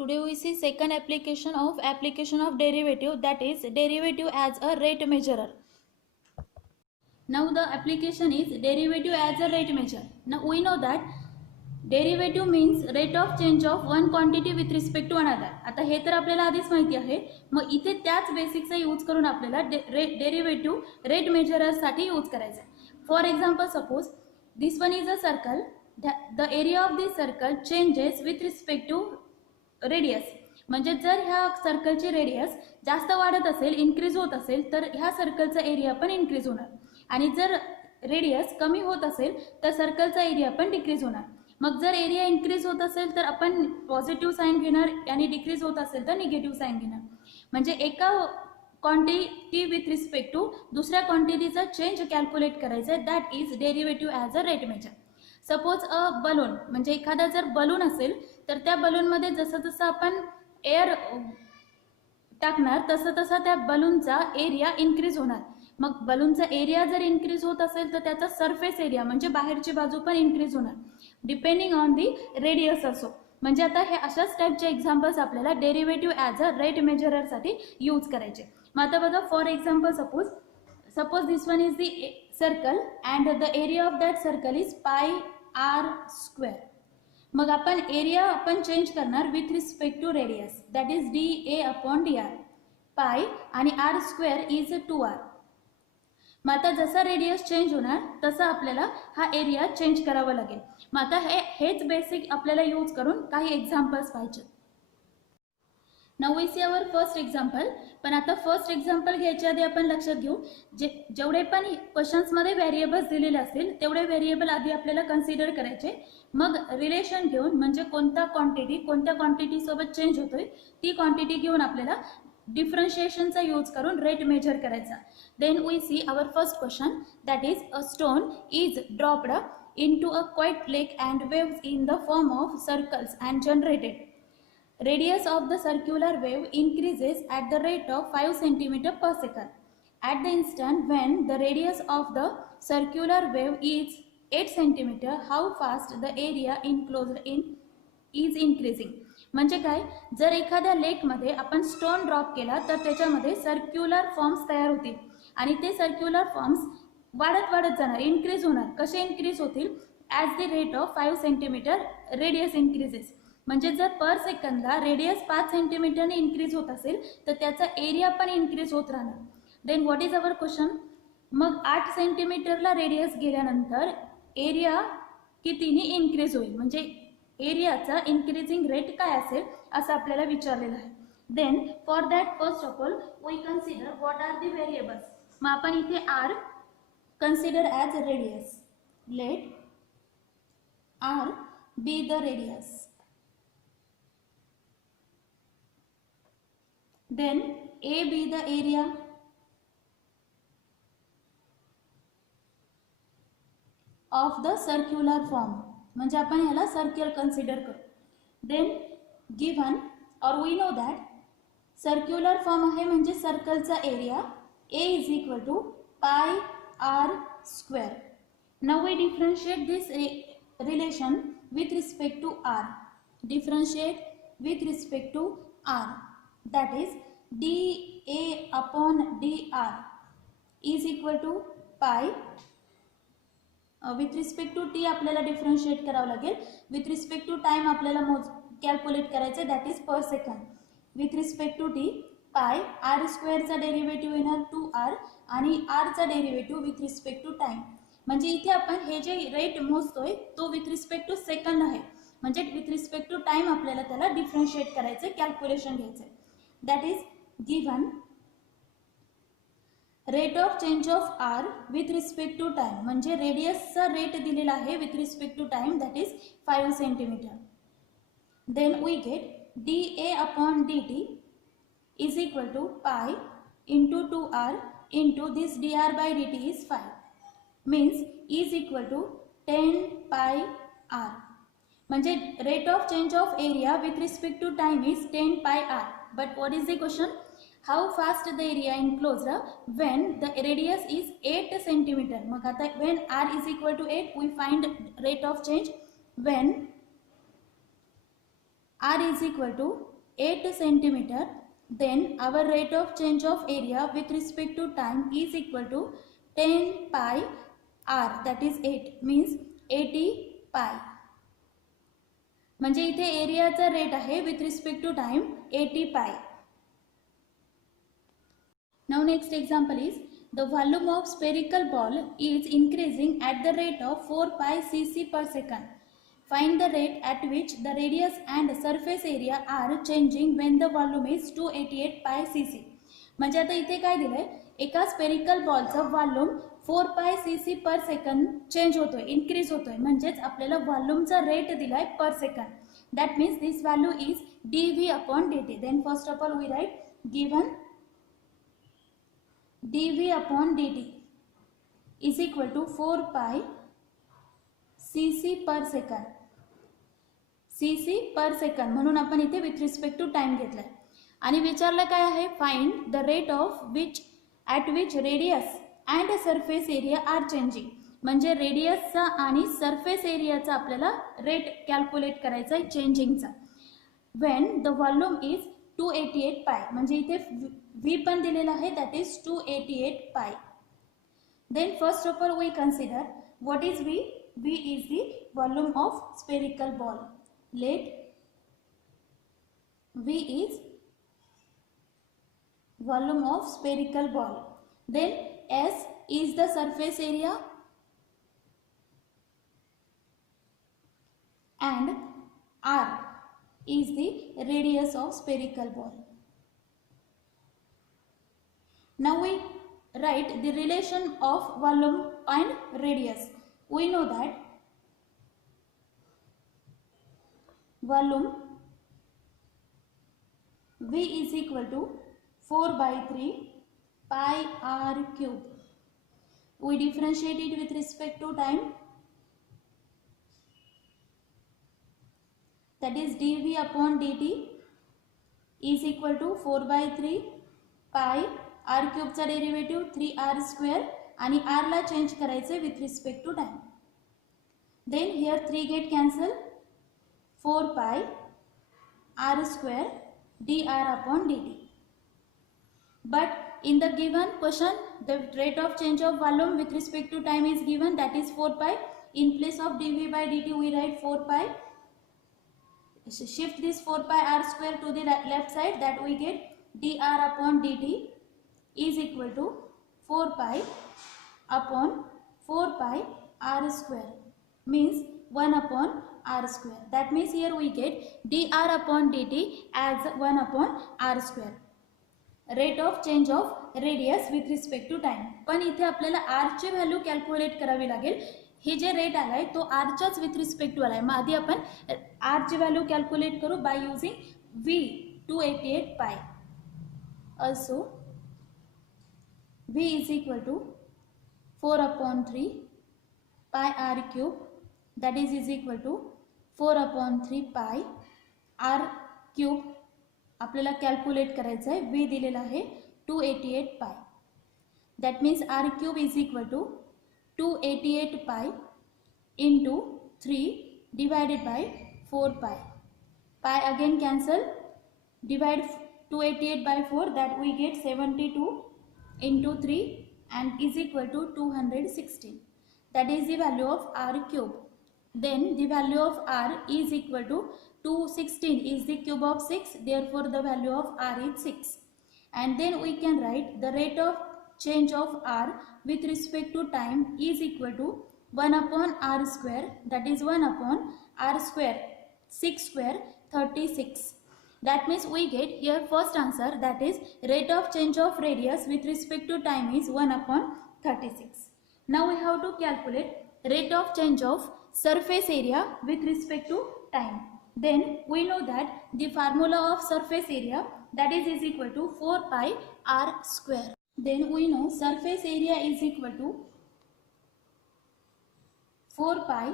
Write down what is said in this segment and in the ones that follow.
Today we see second application of derivative, that is derivative as a rate measurer. Now the application is derivative as a rate measure. Now we know that derivative means rate of change of one quantity with respect to another. आता हे तर आपल्याला आधीच माहिती आहे. मग इथे त्याच बेसिकचा यूज करून आपल्याला डेरिव्हेटिव्ह रेट मेजरसाठी यूज करायचा आहे. For example, suppose this one is a circle. The area of this circle changes with respect to radius. म्हणजे जर ह्या सर्कलची रेडियस जास्त वाढत असेल, इन्क्रीज होत असेल, तर ह्या सर्कलचा एरिया पण इन्क्रीज होणार. आणि जर रेडियस कमी होत असेल तर सर्कलचा एरिया पण डिक्रीज होणार. मग जर एरिया इन्क्रीज होत असेल तर आपण पॉझिटिव्ह साईन घेणार आणि डिक्रीज होत असेल तर निगेटिव्ह साईन घेणार. म्हणजे एका क्वांटिटी विथ रिस्पेक्ट टू दुसऱ्या क्वांटिटीचा चेंज कॅल्क्युलेट करायचा आहे. That is derivative as a rate measure. Suppose a balloon, म्हणजे एखादा जर बलून असेल तर त्या बलूनमध्ये जसं जसं आपण एअर टाकणार तसं तसं त्या बलूनचा एरिया इन्क्रीज होणार. मग बलूनचा एरिया जर इन्क्रीज होत असेल तर त्याचा सरफेस एरिया म्हणजे बाहेरची बाजू पण इन्क्रीज होणार, डिपेंडिंग ऑन दी रेडियस असो. म्हणजे आता हे अशाच टाईपचे एक्झाम्पल्स आपल्याला डेरिव्हेटिव्ह ॲज अ रेट मेजररसाठी यूज करायचे. मग आता बघा, for example suppose this one is the circle and the area of that circle is pi r square. मग आपण एरिया चेंज करणार with respect to radius, that is d A upon d r. Pi आणि r square is 2r. मग आता जसा radius change होणार तसा आपल्याला हा एरिया चेंज करावा लागेल. मग आता हेच बेसिक आपल्याला यूज करून काही एक्झाम्पल्स पाहिजे. Now we see our first example. पण आता फर्स्ट एक्झाम्पल घ्यायच्या आधी आपण लक्षात घेऊ, जेवढे पण क्वेश्चन्समध्ये व्हेरिएबल्स दिलेले असतील तेवढे व्हेरिएबल आधी आपल्याला कन्सिडर करायचे. मग रिलेशन घेऊन, म्हणजे कोणत्या क्वांटिटीसोबत चेंज होतोय ती क्वांटिटी घेऊन आपल्याला डिफरन्शिएशनचा यूज करून रेट मेजर करायचा. Then we see our first question, that is a stone is dropped into a quiet lake and waves in the form of circles and generated. Radius of the circular wave increases at the rate of 5 cm per second. At the instant when the radius of the circular wave is 8 cm, how fast the area enclosed in is increasing. म्हणजे काय, जर एखाद्या लेकमध्ये आपण stone drop केला तर त्याच्यामध्ये circular forms तयार होतील आणि ते सर्क्युलर फॉर्म्स वाढत जाणार, इन्क्रीज होणार. कसे इन्क्रीज होतील? As the rate of 5 centimetre radius increases. म्हणजे जर पर सेकंदला रेडियस 5 सेंटीमीटरने इन्क्रीज होत असेल तर त्याचा एरिया पण इन्क्रीज होत राहणार. Then what is our question? मग 8 सेंटीमीटरला रेडियस गेल्यानंतर एरिया कितीने इन्क्रीज होईल, म्हणजे एरियाचा इन्क्रीजिंग रेट काय असेल असं आपल्याला विचारलेलं आहे. Then for that first of all we consider what are the variables. मग आपण इथे r consider as a radius. Let R be the radius. Then A be the area. Of the circular form. म्हणजे आपण ह्याला circle consider करू. Then given or we know that circular form आहे म्हणजे सर्कलचा area A is equal to pi r square. Now we differentiate this relation with respect to r. Differentiate with respect to r. That is dA upon dr is equal to pi. With respect to t आपल्याला differentiate करावं लागेल. With respect to time आपल्याला calculate करायचं, that is per second. With respect to t pi r स्क्वेअरचा derivative येणार 2r आणि आरचा derivative with respect to time. म्हणजे इथे आपण हे जे रेट मोजतोय तो विथ रिस्पेक्ट टू सेकंड आहे, म्हणजे विथ रिस्पेक्ट टू टाइम आपल्याला त्याला डिफरन्शिएट करायचं, कॅल्क्युलेशन घ्यायचं. That is given rate of change of R with respect to time. म्हणजे रेडियसचा रेट दिलेला आहे with respect to time, that is 5 centimetre. Then we get dA upon dt is equal to pi into 2r into this dr by dt is 5, means is equal to 10 pi r. म्हणजे rate of change of area with respect to time is 10 pi r. But what is the question? How fast the area enclosed when the radius is 8 centimeter. मग आता when r is equal to 8 we find rate of change when r is equal to 8 centimeter, then our rate of change of area with respect to time is equal to 10 pi r, that is 8 means 80 pi. म्हणजे इथे एरियाचा rate आहे with respect to time 80 pi. Now next example is the volume of spherical ball is increasing at the rate of 4 pi cc per second. Find the rate at which the radius and surface area are changing when the volume is 288 pi cc. म्हणजे आता इथे काय दिलंय, एका spherical बॉलचा volume 4 pi cc per second change होतोय, increase होतोय. म्हणजेच आपल्याला व्हॉल्यूमचा रेट दिलाय per second. That means this value is dv upon dt. Then first of all we write given dv upon dt is equal to 4 pi cc per second. cc per second म्हणून आपण इथे with respect to time घेतलाय. आणि विचारलं काय आहे, find the rate of which at which radius and surface area are changing. म्हणजे रेडियसचा आणि सरफेस एरियाचा आपल्याला रेट कॅल्क्युलेट करायचा आहे चेंजिंगचा. When the volume is 288 pi. म्हणजे इथे व्ही पण दिलेला आहे, that is 288 pi. Then first of all we consider what is V. V is the volume of spherical ball. Let V is volume of spherical ball. Then S is the surface area and R is the radius of spherical ball. Now we write the relation of volume and radius. We know that volume V is equal to 4 by 3 pi r cube. We differentiate it with respect to time, that is dv upon dt is equal to 4 by 3 pi r cube चा derivative 3r square आणि r ला चेंज करायचे with respect to time. Then here 3 get cancel, 4 pi r square dr upon dt. But in the given question the rate of change of volume with respect to time is given, that is 4 pi. In place of dv by dt we write 4 pi. Shift this 4 pi r square to the left side, that we get dr upon dt is equal to 4 pi upon 4 pi r square, means 1 upon r square. That means here we get dr upon dt as 1 upon r square. Rate of change of radius with respect to time. पण इथे आपल्याला आरची value calculate करावी लागेल. हे जे रेट आलाय तो आरच्याच with respect to आलाय. मग आधी आपण आरची व्हॅल्यू कॅल्क्युलेट करू by using V 288 pi. Also V is equal to 4 upon 3 pi r cube, that is equal to 4 upon 3 pi r cube. आपल्याला कॅल्क्युलेट करायचं आहे. व्ही दिलेला आहे 288 pi. That means r cube is equal to 288 pi into 3 divided by 4 pi. Pi again cancel, divide 288 by 4, that we get 72 into 3 and is equal to 216. That is the value of r cube. Then the value of r is equal to 216 is the cube of 6, therefore the value of r is 6. And then we can write the rate of change of r with respect to time is equal to 1 upon r square, that is 1 upon r square, 6 square 36. That means we get here first answer, that is rate of change of radius with respect to time is 1 upon 36. Now we have to calculate rate of change of surface area with respect to time. Then we know that the formula of surface area, that is equal to 4 pi r square. Then we know surface area is equal to 4 pi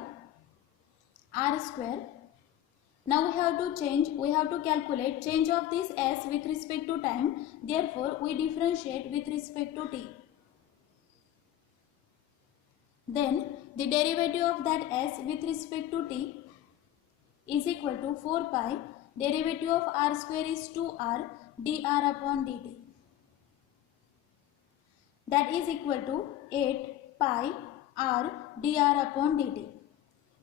r square. Now we have to calculate change of this s with respect to time, therefore we differentiate with respect to t. Then the derivative of that s with respect to t is equal to 4 pi Derivative of r square is 2r dr upon dt. That is equal to 8 pi r dr upon dt.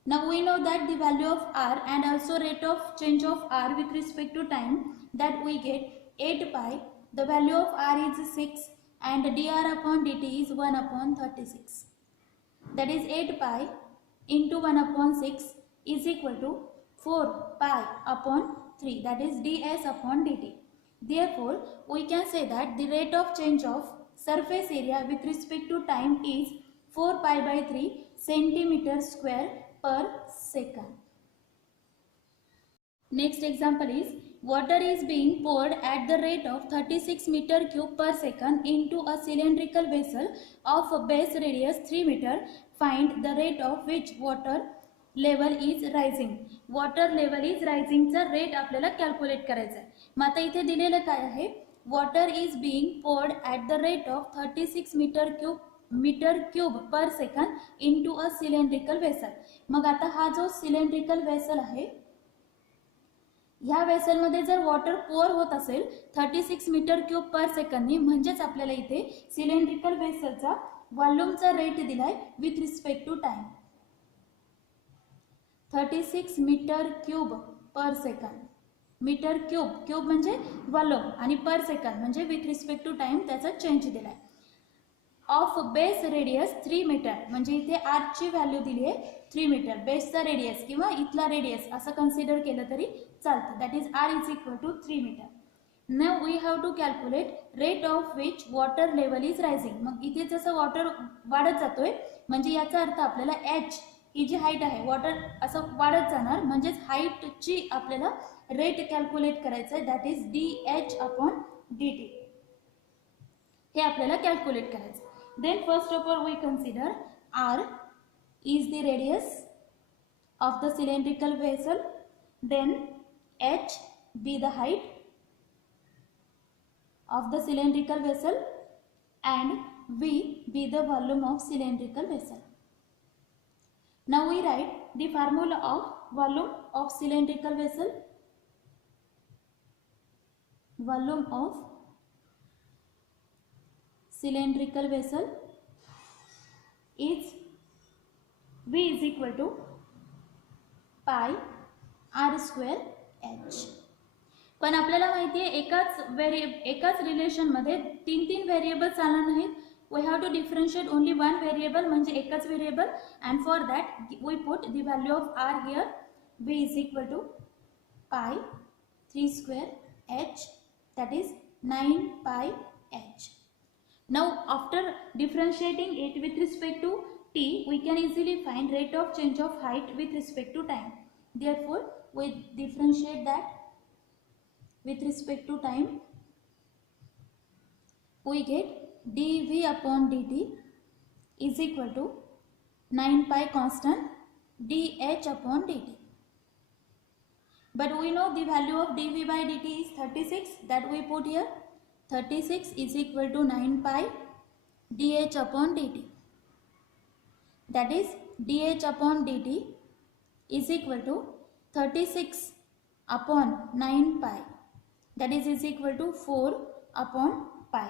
Now we know that the value of r and also rate of change of r with respect to time, that we get 8 pi, the value of r is 6 and dr upon dt is 1 upon 36. That is 8 pi into 1 upon 6 is equal to 4 pi upon 3, that is ds upon dt. Therefore, we can say that the rate of change of surface area with respect to time is 4 pi by 3 centimeter square per second. Next example is, water is being poured at the rate of 36 meter cube per second into a cylindrical vessel of a base radius 3 meter. Find the rate of which water level is rising. Water level is rising चा rate आपल्याला calculate करायचा आहे. मग आता इथे दिलेलं काय आहे, water is being poured at the rate of 36 meter cube per second into a cylindrical vessel. मग आता हा जो cylindrical vessel आहे, ह्या वेसल मध्ये जर वॉटर पोअर होत असेल 36 मीटर क्यूब पर सेकंदनी, म्हणजेच आपल्याला इथे सिलेंड्रिकल वेसलचा व्हॉल्यूमचा रेट दिलाय with respect to time. 36 metre cube per सेकंद. मीटर क्यूब म्हणजे व्हॉल्यूम आणि पर सेकंद म्हणजे विथ रिस्पेक्ट टू टाइम त्याचा चेंज दिलाय. ऑफ बेस रेडियस 3 मीटर, म्हणजे इथे आरची व्हॅल्यू दिली आहे 3 मीटर. बेसचा रेडियस किंवा इथला रेडियस असं कन्सिडर केलं तरी चालतं. That is r is equal to 3 metre. Now we have to calculate rate of which water level is rising. मग इथे जसं वॉटर वाढत जातोय म्हणजे याचा अर्थ आपल्याला एच ही जी हाईट आहे, वॉटर असं वाढत जाणार, म्हणजेच हाईटची आपल्याला रेट कॅल्क्युलेट करायचं आहे. That is d h upon d t. हे आपल्याला कॅल्क्युलेट करायचं. Then first of all we consider r is the radius of the cylindrical vessel, then h be the height of the cylindrical vessel and v be the volume of cylindrical vessel. Now we write the formula of volume of cylindrical vessel. Volume of cylindrical vessel is V is equal to pi r square h. पण आपल्याला माहिती आहे एकाच रिलेशन मध्ये तीन variable चालणार नाहीत. We have to differentiate only one variable, म्हणजे एकच variable. And for that we put the value of r here. V is equal to pi 3 square h, that is 9 pi h. Now after differentiating it with respect to t, we can easily find rate of change of height with respect to time. Therefore we differentiate that with respect to time. We get dv upon dt is equal to 9 pi constant dh upon dt. But we know the value of dv by dt is 36, that we put here. 36 is equal to 9 pi dh upon dt. That is dh upon dt is equal to 36 upon 9 pi. That is equal to 4 upon pi.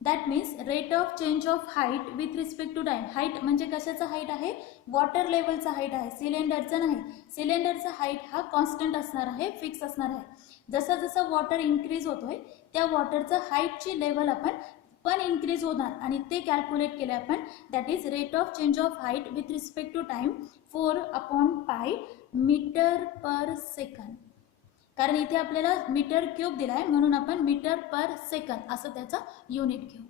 That means rate of change of height with respect to time. height म्हणजे कशाचा height आहे, वॉटर लेवलचा height आहे, सिलेंडरचा नाही. सिलेंडरचा height हा कॉन्स्टंट असणार आहे, फिक्स असणार आहे. जसं जसं वॉटर इन्क्रीज होतोय त्या वॉटरचं हाईटची लेवल आपण पण इन्क्रीज होणार आणि ते कॅल्क्युलेट केलं आपण. That is rate of change of height with respect to time 4 upon pi metre per second. कारण इथे आपल्याला मीटर क्यूब दिलाय म्हणून आपण मीटर पर सेकंड असं त्याचा युनिट घेऊ.